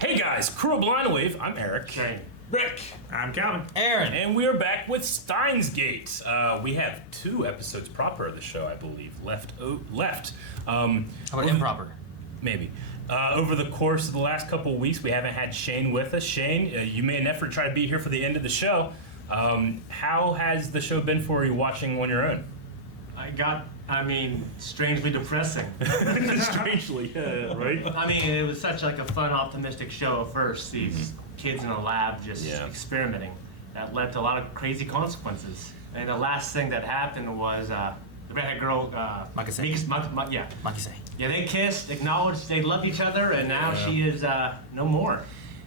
Hey guys, Crew of Blind Wave, I'm Eric. Shane. Rick. I'm Calvin. Aaron. And we're back with Steins Gate. We have 2 episodes proper of the show, I believe, left. How about improper? Maybe. Over the course of the last couple of weeks, we haven't had Shane with us. Shane, you made an effort to try to be here for the end of the show. How has the show been for you watching on your own? Strangely depressing. Strangely, yeah, right? I mean, it was such like a fun, optimistic show at first. These kids in a lab just experimenting. That led to a lot of crazy consequences. And the last thing that happened was the redhead girl, Makise. yeah. Makise. Yeah, they kissed, acknowledged they loved each other, and now she is no more.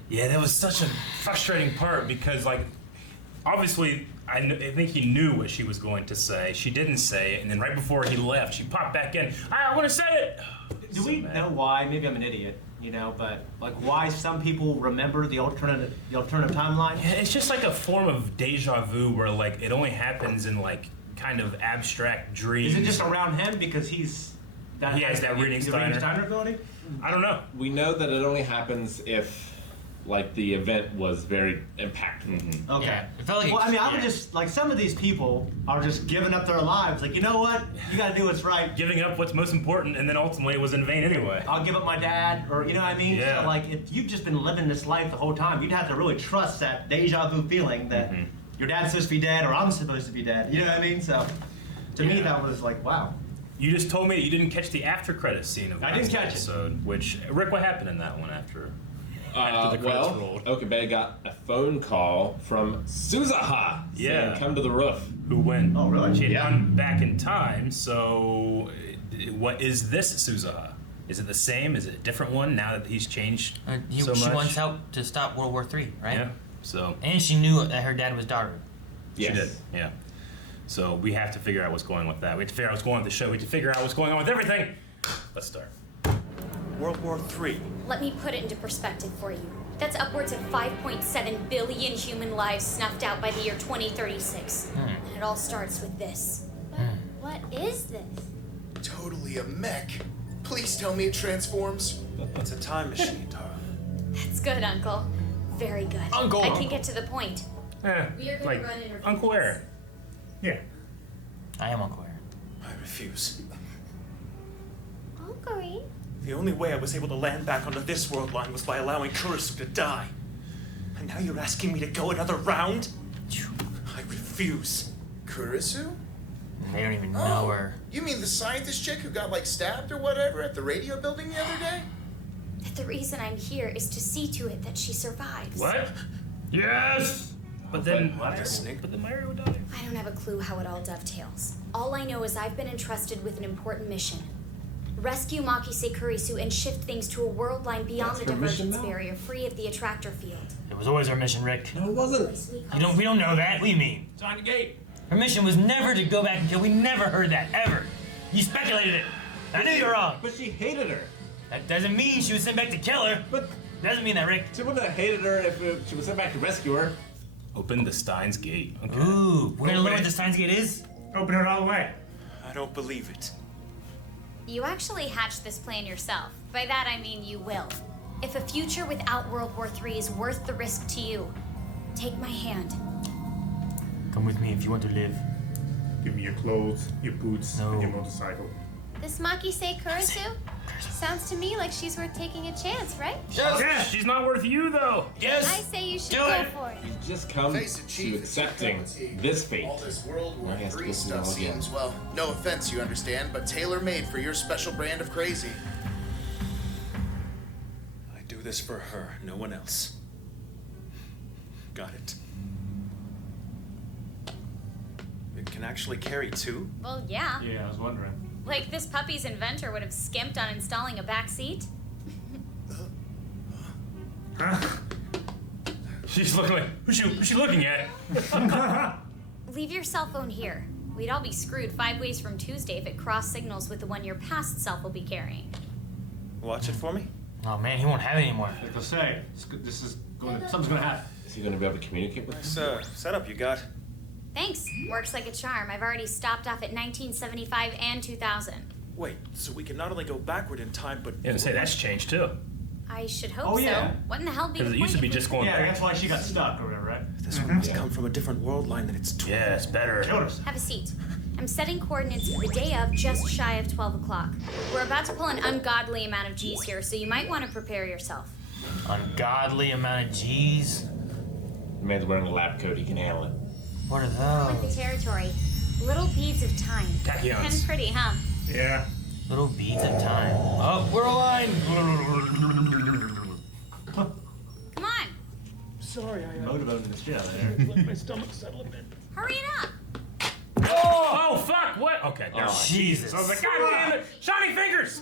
Yeah, that was such a frustrating part because, like, obviously, I think he knew what she was going to say. She didn't say it, and then right before he left, she popped back in. I want to say it. Do we know why? Maybe I'm an idiot, but like why some people remember the alternative timeline? Yeah, it's just like a form of deja vu where like it only happens in like kind of abstract dreams. Is it just around him because he has that reading Steiner ability? I don't know. We know that it only happens if, like, the event was very impactful. Okay. Yeah, it felt like I would just, like, some of these people are just giving up their lives. Like, you know what? You gotta do what's right. Giving up what's most important, and then ultimately it was in vain anyway. I'll give up my dad, or, you know what I mean? Yeah. So, like, if you've just been living this life the whole time, you'd have to really trust that deja vu feeling that your dad's supposed to be dead, or I'm supposed to be dead. You know what I mean? So, to me, that was like, wow. You just told me that you didn't catch the after credit scene of the I didn't last catch it. episode, which, Rick, what happened in that one after the credits rolled? Okabe got a phone call from Suzaha saying, come to the roof. Who went? Oh, really? She had gone back in time, so what is this Suzaha? Is it the same? Is it a different one now that he's changed so She much? wants help to stop World War III, right? Yeah, so... And she knew that her dad was daughter. Yes. She did, yeah. So we have to figure out what's going on with that. We have to figure out what's going on with the show. We have to figure out what's going on with everything. Let's start. World War III. Let me put it into perspective for you. That's upwards of 5.7 billion human lives snuffed out by the year 2036. And it all starts with this. What is this? Totally a mech. Please tell me it transforms. It's a time machine, Tara. That's good, Uncle. Very good. Uncle. I can get to the point. We are going to run interviews. Uncle Aaron. Yeah. I am Uncle Aaron. I refuse. Uncle Reed? The only way I was able to land back onto this world line was by allowing Kurisu to die. And now you're asking me to go another round? I refuse. Kurisu? They don't even know her. You mean the scientist chick who got, like, stabbed or whatever at the radio building the other day? The reason I'm here is to see to it that she survives. What? Yes! But then But Myra would die. I don't have a clue how it all dovetails. All I know is I've been entrusted with an important mission. Rescue Makise Kurisu and shift things to a world line beyond the divergence barrier, free of the attractor field. It was always our mission, Rick. No, it wasn't. We don't know that. What do you mean? Steins Gate. Her mission was never to go back and kill. We never heard that, ever. You speculated it. I knew you were wrong. But she hated her. That doesn't mean she was sent back to kill her. But Doesn't mean that, Rick. she wouldn't have hated her if she was sent back to rescue her. Open the Steins Gate. Okay. Ooh, we're gonna learn what the Steins Gate is? Open it all the way. I don't believe it. You actually hatched this plan yourself. By that I mean you will. If a future without World War III is worth the risk to you, take my hand. Come with me if you want to live. Give me your clothes, your boots, No. and your motorcycle. This Makise Kurisu? Sounds to me like she's worth taking a chance, right? Yeah, she's not worth you though. Yes. I say you should Do go it. for it. You've just come Face it, to Chief, accepting it's your cup of this tea. fate. All this World War Now he has to III go through it stuff all again. seems, well, no offense, you understand, but tailor-made for your special brand of crazy. I do this for her, no one else. Got it. It can actually carry two? Well, yeah. Yeah, I was wondering. Like this puppy's inventor would have skimped on installing a back seat. She's looking like, who's she looking at? Leave your cell phone here. We'd all be screwed 5 ways from Tuesday if it cross signals with the one your past self will be carrying. Watch it for me? Oh man, he won't have it anymore. Like I say, something's gonna happen. Is he going to be able to communicate with Nice us? setup you got. Thanks. Works like a charm. I've already stopped off at 1975 and 2000. Wait, so we can not only go backward in time, but... Yeah, say that's changed too. I should hope Oh, yeah. so. What in the hell would be the Because point it used to be if just we- going. Yeah, that's why she got stuck or whatever, right? This one must come from a different world line than its twin. Yeah, it's better. Killed us. Have a seat. I'm setting coordinates for the day of just shy of 12 o'clock. We're about to pull an ungodly amount of G's here, so you might want to prepare yourself. Ungodly amount of G's. The man's wearing a lab coat, he can handle it. What are With those? the territory. Little beads of time. Tachyons. And pretty, huh? Yeah. Little beads of time. Oh, we're aligned. Come on, Sorry, I Motorboating the shit out of there. let my stomach settle a bit. hurry it up. Oh, fuck, what? Okay, never mind. Jesus. I was like, God damn it! Shiny fingers!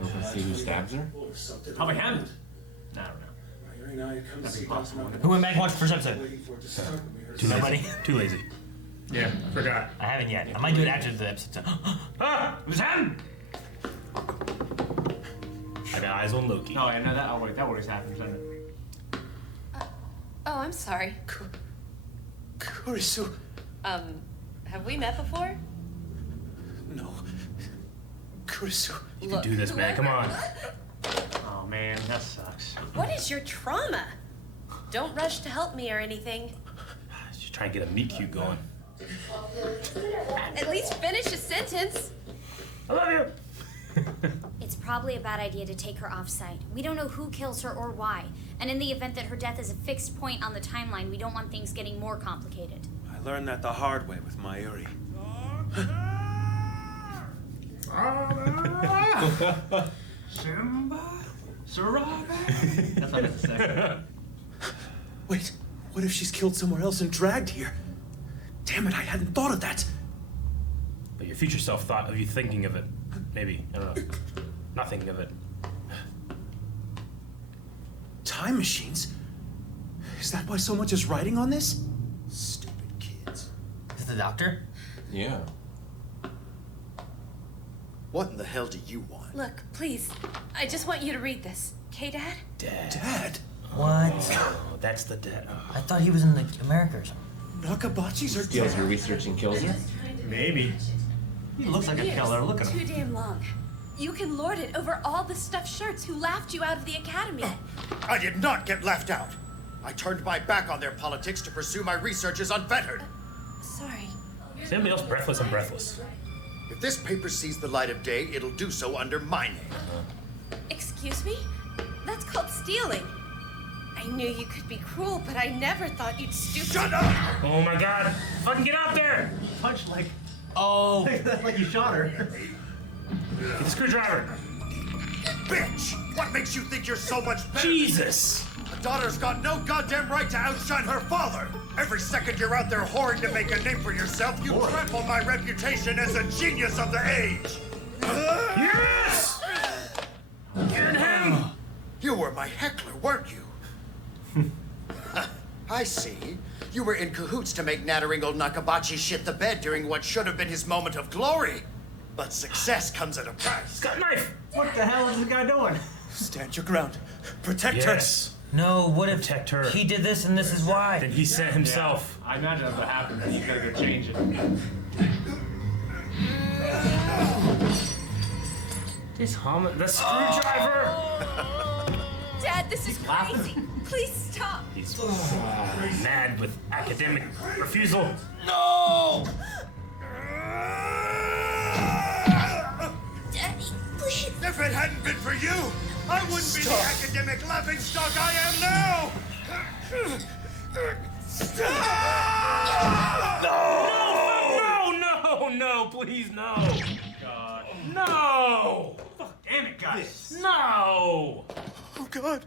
Let's see who stabs her. Probably him. No, I don't know. Who went back and watched the first episode? Too Nobody? lazy. Too lazy. Yeah, forgot. I haven't yet. I might do it after the episode. Ah! It was him! I got eyes on Loki. No, I know that. Oh, wait, that always happens, doesn't it? Oh, I'm sorry. Kurisu. Have we met before? No. Kurisu. You can do this, man. Come on. Oh, man, that sucks. What is your trauma? Don't rush to help me or anything. Just try and get a meet cute going. At least finish a sentence. I love you! It's probably a bad idea to take her off-site. We don't know who kills her or why. And in the event that her death is a fixed point on the timeline, we don't want things getting more complicated. I learned that the hard way with Mayuri. Simba? Sarabi? That's what I meant to say. Wait, what if she's killed somewhere else and dragged here? Damn it, I hadn't thought of that. But your future self thought of you thinking of it. Maybe. I don't know. Nothing of it. Time machines? Is that why so much is writing on this? Stupid kids. Is the doctor? Yeah. What in the hell do you want? Look, please. I just want you to read this. Okay, Dad? Dad? What? Oh, that's the dead. Oh. I thought he was in the America or something. Nakabachis are Steals dead. your research and kills her? Maybe. He looks like a killer. Look at Too him. damn long. You can lord it over all the stuffed shirts who laughed you out of the academy. I did not get left out. I turned my back on their politics to pursue my research as unfettered. Sorry. Is anybody else breathless? I'm breathless. If this paper sees the light of day, it'll do so under my name. Excuse me? That's called stealing. I knew you could be cruel, but I never thought you'd stoop. Shut up! Oh my god! Fucking get out there! Punch like Oh. like you shot her. Get the screwdriver! Bitch! What makes you think you're so much better? Jesus! A daughter's got no goddamn right to outshine her father! Every second you're out there whoring to make a name for yourself, you trample my reputation as a genius of the age! Yes! Get him! You were my heckler, weren't you? I see. You were in cahoots to make nattering old Nakabachi shit the bed during what should have been his moment of glory. But success comes at a price. Got a knife! What the hell is this guy doing? Stand your ground. Protect Yes! No, what if Protect her. he did this and this is why? Then he sent himself. I imagine that's what happened. He's gotta go change it. This the screwdriver! Dad, this is crazy. Please stop. He's mad with academic refusal. No! Daddy, please. If it hadn't been for you, I wouldn't be the academic laughingstock I am now! No, please, no! God. No! Damn it, guys. No! Oh, God.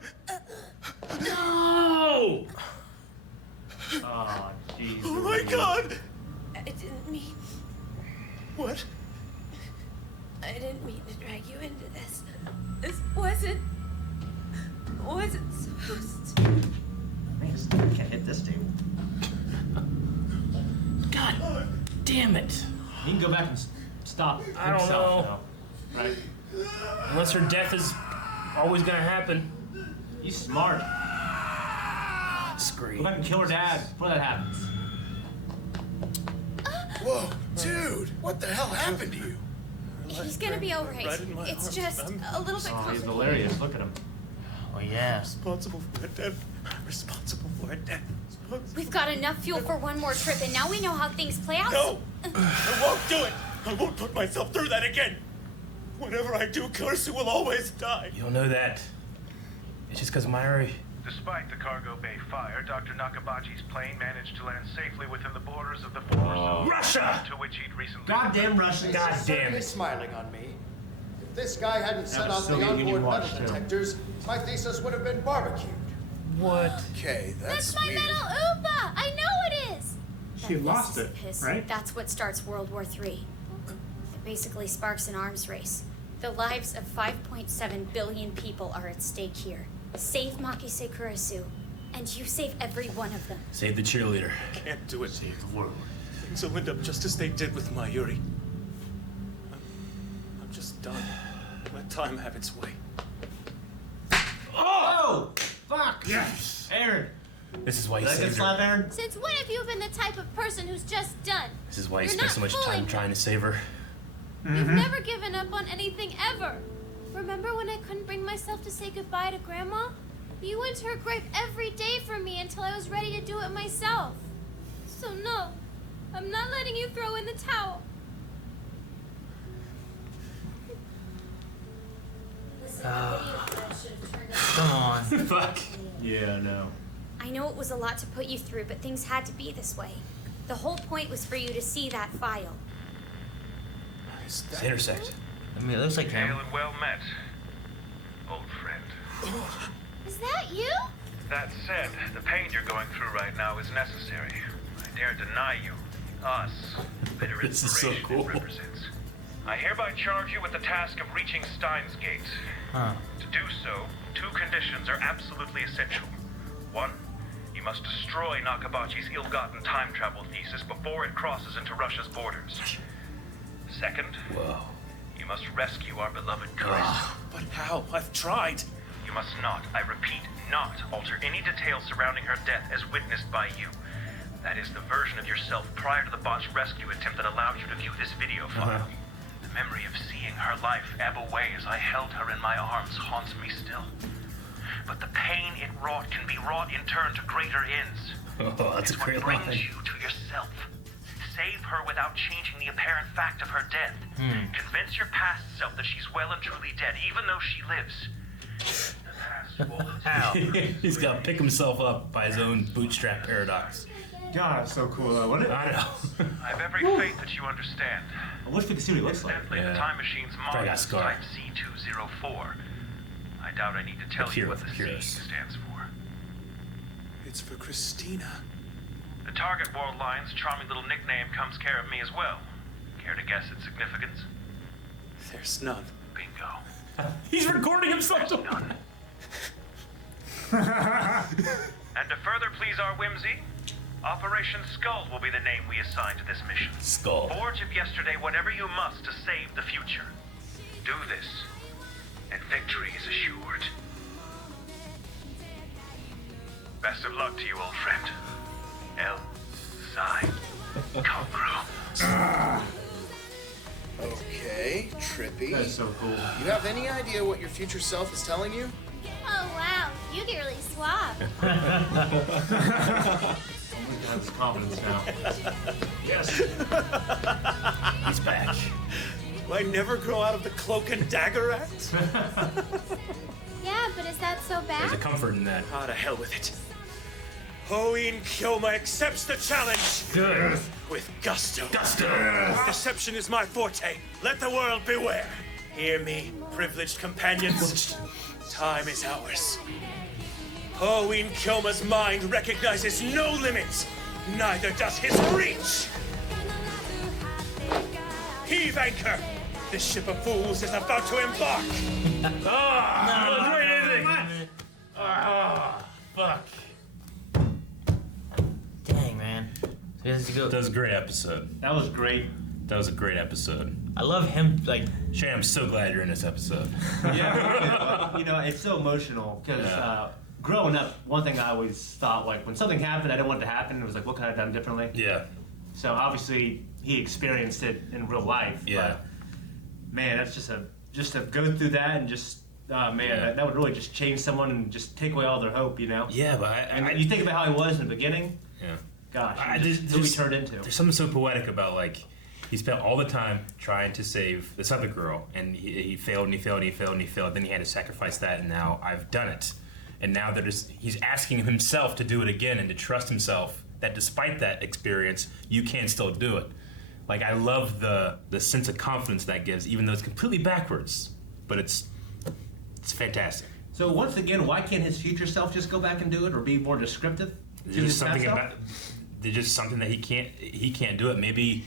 No! Oh, jeez. Oh, my God. I didn't mean. What? I didn't mean to drag you into this. This wasn't supposed to. I can't hit this table. God damn it! He can go back and stop I don't himself know. now. Right? Unless her death is always gonna happen. He's smart. Go Scream. back and kill her dad before that happens. Whoa, dude, what the hell happened to you? He's gonna be alright. It's just a little bit He's complicated. hilarious. Look at him. Oh yeah. Responsible for it, Dad. I'm responsible for it, Dad. We've got enough fuel for one more trip, and now we know how things play out. No! I won't do it! I won't put myself through that again! Whatever I do, Kurisu will always die! You'll know that. It's just because Mayuri... Despite the cargo bay fire, Dr. Nakabachi's plane managed to land safely within the borders of the former zone Russia! to which he'd recently... Goddamn Russians. Goddamn it. Smiling on me. If this guy hadn't set was off the Soviet onboard Union metal watch, too. detectors, my thesis would have been barbecued. What? Okay, That's my metal Oopa! I know it is! She lost it, right? That's what starts World War III. It basically sparks an arms race. The lives of 5.7 billion people are at stake here. Save Makise Kurisu, and you save every one of them. Save the cheerleader. Can't do it. Save the world. Things will end up just as they did with Mayuri. I'm just done. Let time have its way. Oh! Fuck! Yes! Aaron! This is why you Did I saved just slap her. Aaron? Since when have you been the type of person who's just done? This is why you You're spent not so much fooling time me. trying to save her. You've never given up on anything ever. Remember when I couldn't bring myself to say goodbye to Grandma? You went to her grave every day for me until I was ready to do it myself. So no, I'm not letting you throw in the towel. Come on. Fuck. Yeah, no. I know it was a lot to put you through, but things had to be this way. The whole point was for you to see that file. Let's intersect. I mean, it looks like Hail him. and well met, old friend. Is that you? That said, the pain you're going through right now is necessary. I dare deny you, us, bitter This is so inspiration cool. it represents. I hereby charge you with the task of reaching Steins Gate. Huh. To do so, two conditions are absolutely essential. One, you must destroy Nakabachi's ill-gotten time travel thesis before it crosses into Russia's borders. Second, Whoa. you must rescue our beloved Kurisu. But how? I've tried. You must not, I repeat, not alter any details surrounding her death as witnessed by you. That is the version of yourself prior to the botched rescue attempt that allowed you to view this video file. The memory of seeing her life ebb away as I held her in my arms haunts me still. But the pain it wrought can be wrought in turn to greater ends. Oh, that's a It's what great brings line. you to yourself. Save her without changing the apparent fact of her death. Convince your past self that she's well and truly dead, even though she lives. The past was. Ow. He's got to pick himself up by his own bootstrap paradox. God, it's so cool though, wasn't it? I know. I have every faith that you understand. I wish we could see what he looks like. Incidentally, Yeah. the time machine's Probably model got is scar. type C204. I doubt I need to tell you what the C Curious. stands for. It's for Christina. The Target World Line's charming little nickname comes care of me as well. Care to guess its significance? There's none. Bingo. He's recording himself. None. And to further please our whimsy, Operation Skull will be the name we assign to this mission. Skull. Forge of yesterday whatever you must to save the future. Do this, and victory is assured. Best of luck to you, old friend. L. Psi. Concro. Okay, trippy. That's so cool. You have any idea what your future self is telling you? Oh wow, you get really suave. He has confidence now. Yes. He's back. Will I never grow out of the cloak and dagger act? Yeah, but is that so There's a bad? comfort in that. Ah, to hell with it. Hoin Kyoma accepts the challenge. Good. With gusto. Gusto. Deception is my forte. Let the world beware. Hear me, privileged companions. Time is ours. Hoin Kyoma's mind recognizes no limits. Neither does his reach. Heave anchor. This ship of fools is about to embark. Ah, great ending. Ah, fuck. Dang, man. So he has to go. That was a great episode. That was great. That was a great episode. I love him. Like, Shay, I'm so glad you're in this episode. Yeah, you know, it's so emotional because growing up, one thing I always thought, like, when something happened, I didn't want it to happen. It was like, what could I have done differently? Yeah. So obviously, he experienced it in real life. Yeah. Man, that's just to go through that and just. That would really just change someone and just take away all their hope, you know? Yeah, but you think about how he was in the beginning. Yeah. Gosh, who he turned into. There's something so poetic about like he spent all the time trying to save this other girl, and he failed and he failed and he failed and he failed. Then he had to sacrifice that, and now I've done it. And now he's asking himself to do it again and to trust himself that despite that experience, you can still do it. Like I love the sense of confidence that gives, even though it's completely backwards, but it's fantastic. So once again, why can't his future self just go back and do it, or be more descriptive? There's just something that he can't do it. Maybe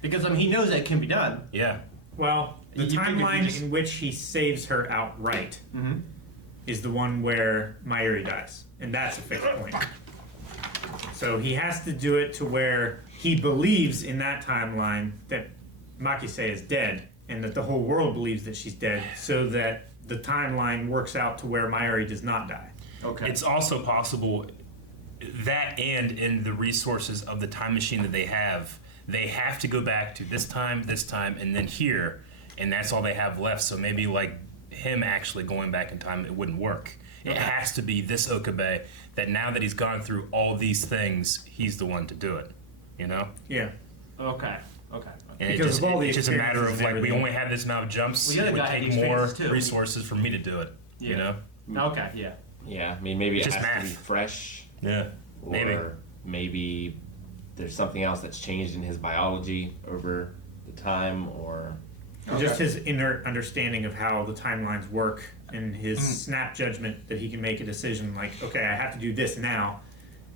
because he knows that it can be done. Yeah. Well, the timeline in which he saves her outright is the one where Mayuri dies, and that's a fixed point. So he has to do it to where he believes in that timeline that Makise is dead, and that the whole world believes that she's dead, so that the timeline works out to where Mayuri does not die. Okay. It's also possible that, and in the resources of the time machine that they have to go back to this time, and then here, and that's all they have left. So maybe like him actually going back in time, it wouldn't work. It has to be this Okabe that now that he's gone through all these things, he's the one to do it. You know? Yeah. Okay. And it's just a matter of like we only have this amount of jumps. It would take more resources for me to do it. Yeah. You know? Okay. Yeah. Yeah. I mean, maybe it just has math. to be fresh. Yeah. Or maybe there's something else that's changed in his biology over the time, or just his inner understanding of how the timelines work and his snap judgment that he can make a decision like, okay, I have to do this now,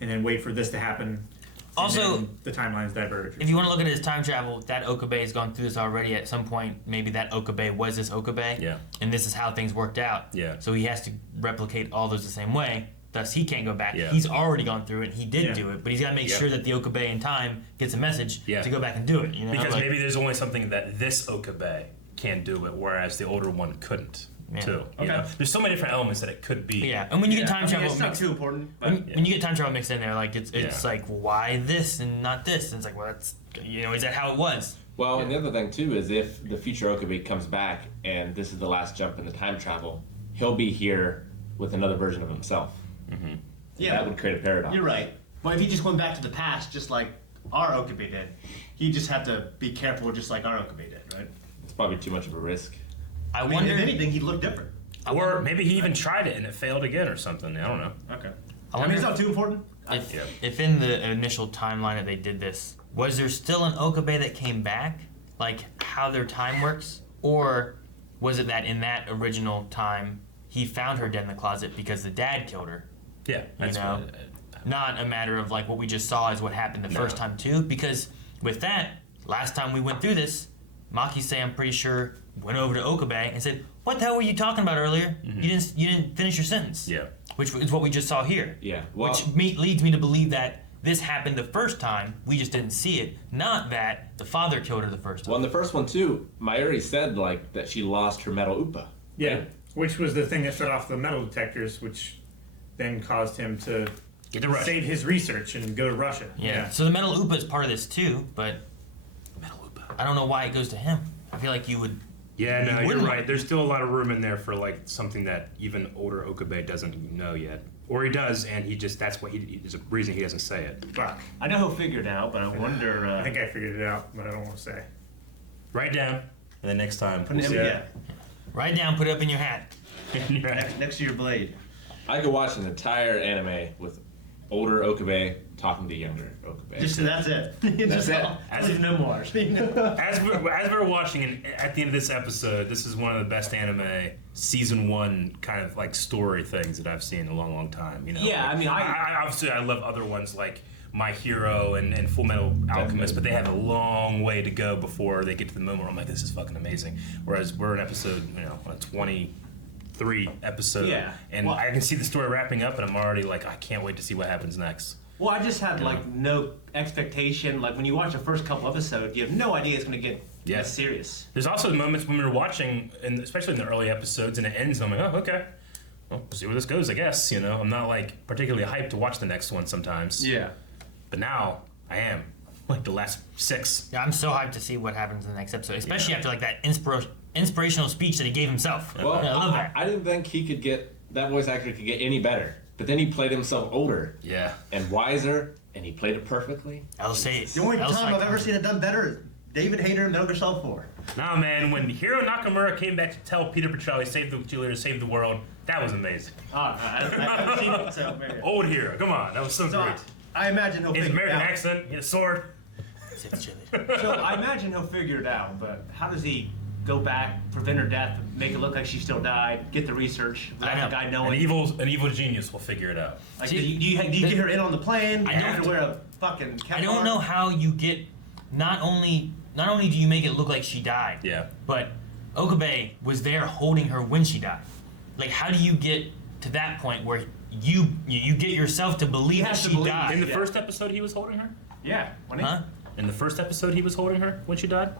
and then wait for this to happen. Also, the timelines diverge. If you want to look at his time travel, that Okabe has gone through this already at some point. Maybe that Okabe was this Okabe. Yeah. And this is how things worked out. Yeah. So he has to replicate all those the same way. Thus, he can't go back. Yeah. He's already gone through it. He did do it, but he's got to make sure that the Okabe in time gets a message to go back and do it. You know? Because maybe there's only something that this Okabe can do it, whereas the older one couldn't. Too. You know? There's so many different elements that it could be. Yeah, and when you get time travel, it's not too important. When you get time travel mixed in there, like it's like, well, why this and not this? And it's like, well, that's is that how it was? Well, and the other thing too is if the future Okabe comes back and this is the last jump in the time travel, he'll be here with another version of himself. Mm-hmm. Yeah, that would create a paradox. You're right. But if he just went back to the past, just like our Okabe did, he'd just have to be careful, just like our Okabe did, right? It's probably too much of a risk. I wonder if anything, he'd look different. Or maybe he even tried it and it failed again or something. I don't know. Okay. I wonder it's not too important. If in the initial timeline that they did this, was there still an Okabe that came back? Like how their time works? Or was it that in that original time, he found her dead in the closet because the dad killed her? Yeah. That's not a matter of like what we just saw is what happened the first time too. Because with that, last time we went through this, Makise, I'm pretty sure, went over to Okabe and said, "What the hell were you talking about earlier? Mm-hmm. You didn't finish your sentence." Yeah. Which is what we just saw here. Yeah. Well, leads me to believe that this happened the first time, we just didn't see it. Not that the father killed her the first time. Well, in the first one too, Mayuri said like that she lost her metal upa. Yeah, which was the thing that set off the metal detectors, which then caused him to save his research and go to Russia. Yeah. So the metal upa is part of this too, but I don't know why it goes to him. I feel like you would. Yeah, no, you're right. There's still a lot of room in there for like something that even older Okabe doesn't know yet, or he does, and there's a reason he doesn't say it. Fuck. I know he'll figure it out, but I wonder. I think I figured it out, but I don't want to say. Write down, and then next time. Write down, put it up in your hat. Next to your blade. I could watch an entire anime with older Okabe talking to younger Okabe. That's it. That's it. As memoirs. As we're watching, and at the end of this episode, this is one of the best anime season 1 kind of like story things that I've seen in a long, long time. You know? Yeah, like, I mean, I obviously I love other ones like My Hero and Full Metal Alchemist, but they have a long way to go before they get to the moment where I'm like, this is fucking amazing. Whereas we're in episode, on a 23 episode, and I can see the story wrapping up, and I'm already like, I can't wait to see what happens next. Well, I just had like no expectation. Like when you watch the first couple episodes, you have no idea it's going to get this serious. There's also moments when we were watching, and especially in the early episodes, and it ends, and I'm like, oh, okay. Well, we'll see where this goes, I guess. I'm not like particularly hyped to watch the next one sometimes. Yeah. But now I am. Like the last 6. Yeah, I'm so hyped to see what happens in the next episode, especially after like that inspirational speech that he gave himself. Well, I love that. I didn't think that voice actor could get any better. But then he played himself older. Yeah. And wiser, and he played it perfectly. I'll say it. The only time I've ever seen it done better is David Hayter and Metal Gear Solid 4. Nah, man, when Hiro Nakamura came back to tell Peter Petrelli save the world, that was amazing. I haven't seen it, so maybe. Old Hiro, come on, that was so great. I imagine he'll His figure it American out. accent, his sword. So I imagine he'll figure it out, but how does he go back, prevent her death, make it look like she still died, get the research, let the guy know An it? evil genius will figure it out. Like, do you get her in on the plane? Do you have to wear a fucking I don't know how you get. Not only do you make it look like she died. Yeah. But Okabe was there holding her when she died. Like, how do you get to that point where you get yourself to believe that she died? In the first episode, he was holding her? Yeah. Huh? In the first episode, he was holding her when she died?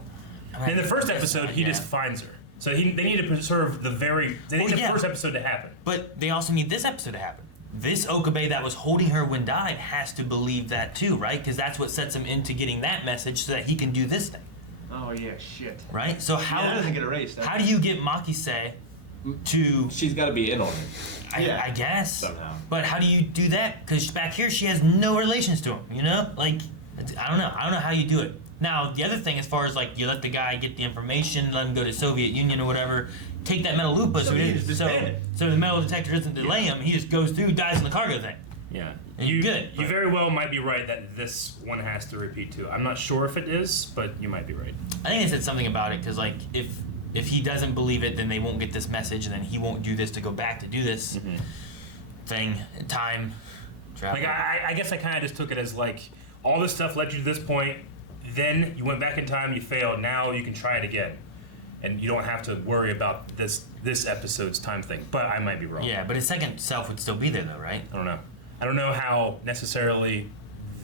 In the first episode, he just finds her. So they need to preserve the first episode to happen. But they also need this episode to happen. This Okabe that was holding her when died has to believe that too, right? Because that's what sets him into getting that message so that he can do this thing. Oh yeah, shit. Right? So how that doesn't get erased. How do you get Makise to? She's got to be in on it. I guess. Somehow. But how do you do that? Because back here she has no relations to him. You know, like I don't know how you do it. Now the other thing, as far as like you let the guy get the information, let him go to Soviet Union or whatever. Take that metal lupa so the metal detector doesn't delay him. He just goes through, dies in the cargo thing. Yeah. And you're good. You very well might be right that this one has to repeat too. I'm not sure if it is, but you might be right. I think they said something about it because like if he doesn't believe it, then they won't get this message, and then he won't do this to go back to do this thing. Time travel. Like I guess I kind of just took it as like all this stuff led you to this point. Then you went back in time, you failed. Now you can try it again. And you don't have to worry about this episode's time thing. But I might be wrong. Yeah, but his second self would still be there, though, right? I don't know. I don't know how necessarily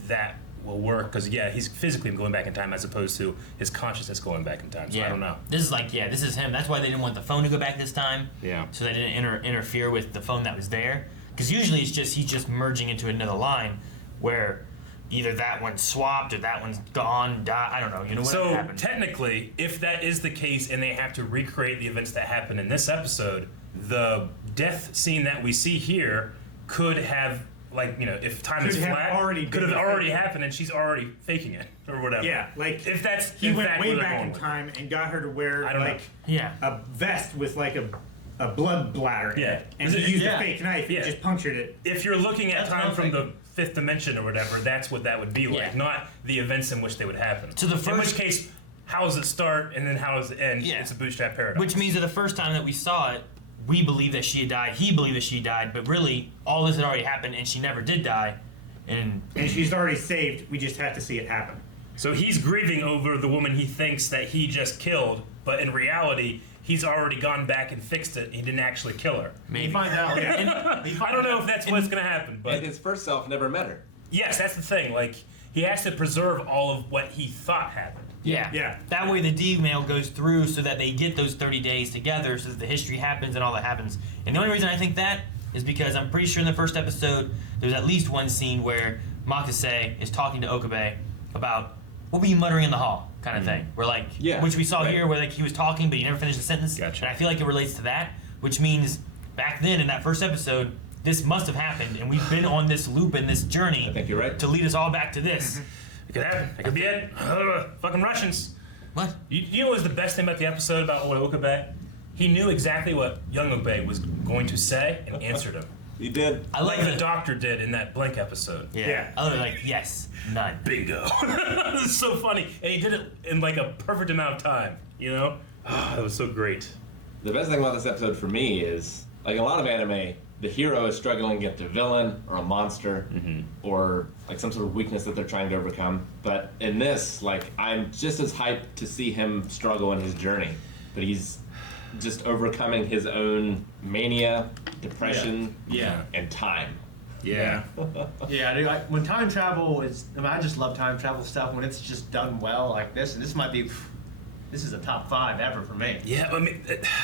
that will work because he's physically going back in time as opposed to his consciousness going back in time. So I don't know. This is him. That's why they didn't want the phone to go back this time. Yeah. So they didn't interfere with the phone that was there. Because usually he's just merging into another line where either that one's swapped or that one's gone, I don't know. You know what happened. So technically, if that is the case and they have to recreate the events that happened in this episode, the death scene that we see here could have, like, you know, if time is flat, could have already happened and she's already faking it or whatever. Yeah, like if that's he went way where they're back going in with time and got her to wear Yeah. a vest with like a blood bladder in it, and he used a fake knife and just punctured it. If you're looking at time from the fifth dimension or whatever, that's what that would be like, not the events in which they would happen. So the first, in which case, how does it start and then how does it end? It's a bootstrap paradox. Which means that the first time that we saw it, we believed that she had died, he believed that she died, but really all this had already happened and she never did die. And she's already saved, we just have to see it happen. So he's grieving over the woman he thinks that he just killed, but in reality, he's already gone back and fixed it. He didn't actually kill her. Maybe. You find out. I don't know if that's what's going to happen. But and his first self never met her. Yes, that's the thing. Like, he has to preserve all of what he thought happened. Yeah. That way the D-mail goes through so that they get those 30 days together so that the history happens and all that happens. And the only reason I think that is because I'm pretty sure in the first episode there's at least one scene where Makise is talking to Okabe about what were you muttering in the hall kind of thing. Where like, which we saw here where like he was talking but he never finished the sentence. Gotcha. And I feel like it relates to that, which means back then in that first episode, this must have happened and we've been on this loop and this journey I think you're right. to lead us all back to this. It could happen. It could be it. Fucking Russians. What? You know what was the best thing about the episode about Okabe? He knew exactly what young Okabe was going to say and answered him. He did. I like the doctor did in that Blink episode. Yeah. I was like, yes, none. Bingo. It's so funny. And he did it in like a perfect amount of time, you know? That was so great. The best thing about this episode for me is, like a lot of anime, the hero is struggling against a villain or a monster or like some sort of weakness that they're trying to overcome. But in this, like, I'm just as hyped to see him struggle in his journey. But he's just overcoming his own mania, depression, and time. Yeah, dude, when time travel is, I just love time travel stuff when it's just done well like this, and this is a top 5 ever for me. Yeah, I mean,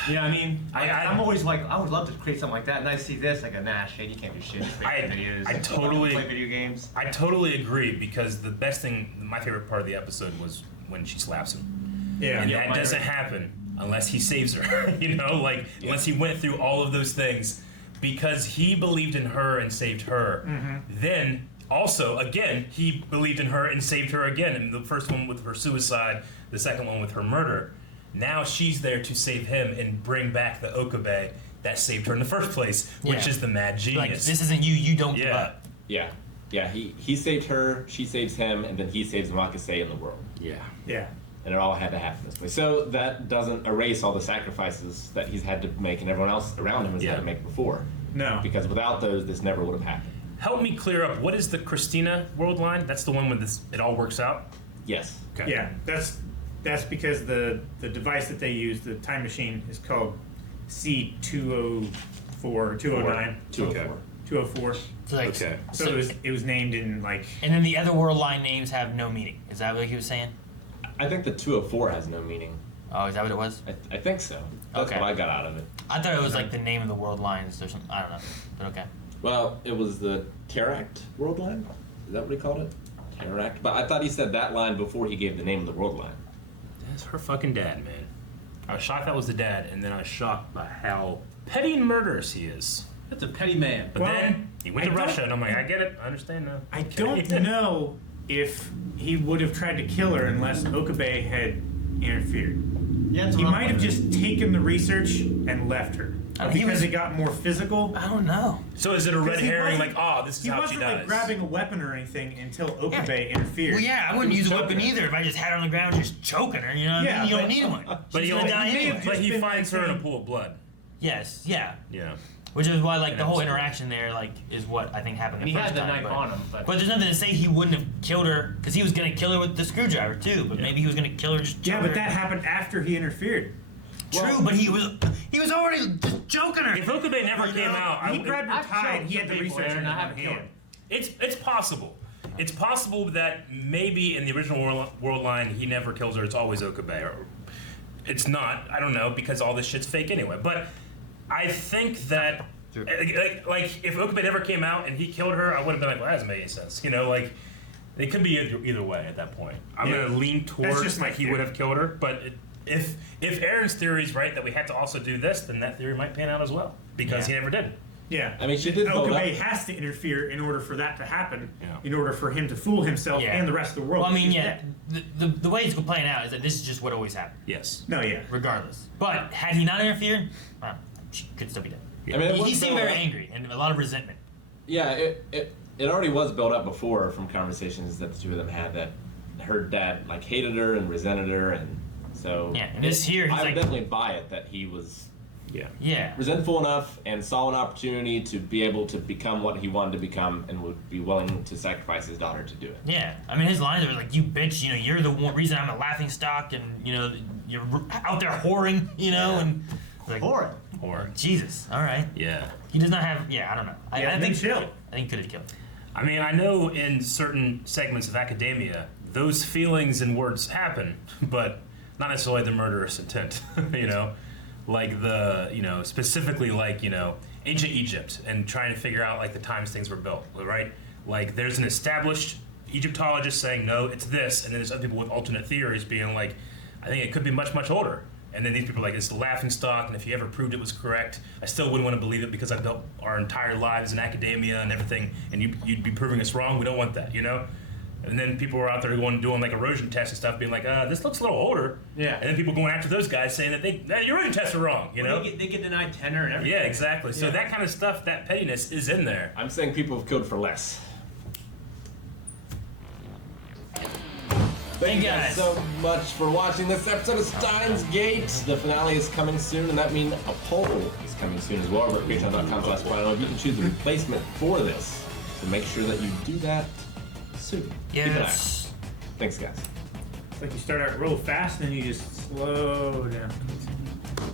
you know what I mean? I'm always like, I would love to create something like that, and I see this, like, nah, shit, you can't do shit. Just make videos. I totally play video games. I totally agree because the best thing, my favorite part of the episode was when she slaps him. Yeah, and that doesn't happen unless he saves her. You know, like unless he went through all of those things, because he believed in her and saved her. Then also, again, he believed in her and saved her again. And the first one with her suicide, the second one with her murder. Now she's there to save him and bring back the Okabe that saved her in the first place, which is the mad genius. Like, this isn't you. You don't give up. Yeah. He saved her. She saves him, and then he saves Makase in the world. Yeah. And it all had to happen this way. So that doesn't erase all the sacrifices that he's had to make and everyone else around him has had to make before. No. Because without those, this never would have happened. Help me clear up. What is the Christina world line? That's the one where it all works out? Yes. Okay. Yeah, that's because the device that they use, the time machine, is called C204, 209. 204. 204. So, like, So it was named in, like... And then the other world line names have no meaning. Is that what he was saying? I think the 204 has no meaning. Oh, is that what it was? I think so. That's what I got out of it. I thought it was like the name of the world lines or something. I don't know. But okay. Well, it was the Teract world line? Is that what he called it? Teract? But I thought he said that line before he gave the name of the world line. That's her fucking dad, man. I was shocked that was the dad, and then I was shocked by how petty and murderous he is. That's a petty man. But then he went to Russia, and I'm like, I get it. I understand now. I don't know if he would have tried to kill her unless Okabe had interfered. Yeah, he might have just taken the research and left her. Because it got more physical. I don't know. So is it a red herring, like, oh, this is how she He dies? wasn't like grabbing a weapon or anything until Okabe interfered. Well, yeah, I wouldn't use a weapon either if I just had her on the ground just choking her. You know what I mean? You don't need one. But She's gonna die anyway. But he finds her in a pool of blood. Yes, yeah. Yeah. Which is why, like, the whole interaction there, like, is what I think happened the And he first had the time. knife on him, but there's nothing to say he wouldn't have killed her, because he was going to kill her with the screwdriver, too. But maybe he was going to kill her just Yeah, but that happened after he interfered. True, but he was already just joking her. If Okabe never came out, he grabbed her tide. He had the research in hand. It's possible. It's possible that maybe in the original world line he never kills her. It's always Okabe. Or it's not. I don't know, because all this shit's fake anyway. But I think that like if Okabe never came out and he killed her, I would have been like, well, that doesn't make any sense. You know, like it could be either way at that point. I'm gonna lean towards like he would have killed her, but. If Aaron's theory is right that we had to also do this, then that theory might pan out as well because he never did. Yeah, I mean, she did. Okabe has to interfere in order for that to happen. In order for him to fool himself and the rest of the world. Well, I mean, the way it's playing out is that this is just what always happened. Yes. No, yeah. Regardless, but had he not interfered, well, she could still be dead. I mean, he seemed very angry and a lot of resentment. Yeah, it already was built up before from conversations that the two of them had that her dad like hated her and resented her and. So and this here, he's I would like, definitely buy it that he was yeah resentful enough and saw an opportunity to be able to become what he wanted to become and would be willing to sacrifice his daughter to do it. Yeah, I mean his lines are like, "You bitch, you know, you're the one reason I'm a laughing stock, and you know you're out there whoring, you know, and like whoring. Jesus, all right. Yeah. He does not have. Yeah, I don't know. I think chill. I think he could have killed. I mean, I know in certain segments of academia, those feelings and words happen, but not necessarily the murderous intent, you know? Like specifically like, ancient Egypt and trying to figure out like the times things were built, right? Like there's an established Egyptologist saying, no, it's this, and then there's other people with alternate theories being like, I think it could be much, much older. And then these people are like, it's the laughing stock, and if you ever proved it was correct, I still wouldn't want to believe it because I built our entire lives in academia and everything, and you'd be proving us wrong. We don't want that, you know? And then people were out there doing like erosion tests and stuff, being like, this looks a little older. Yeah. And then people going after those guys saying that your erosion tests are wrong, you know? They get denied tenure and everything. Yeah, exactly. So that kind of stuff, that pettiness is in there. I'm saying people have killed for less. Thank you guys so much for watching this episode of Steins Gate. The finale is coming soon, and that means a poll is coming soon as well. Over at patreon.com/final. You can choose a replacement for this. So make sure that you do that soon. Yes. Thanks, guys. It's like you start out real fast and then you just slow down.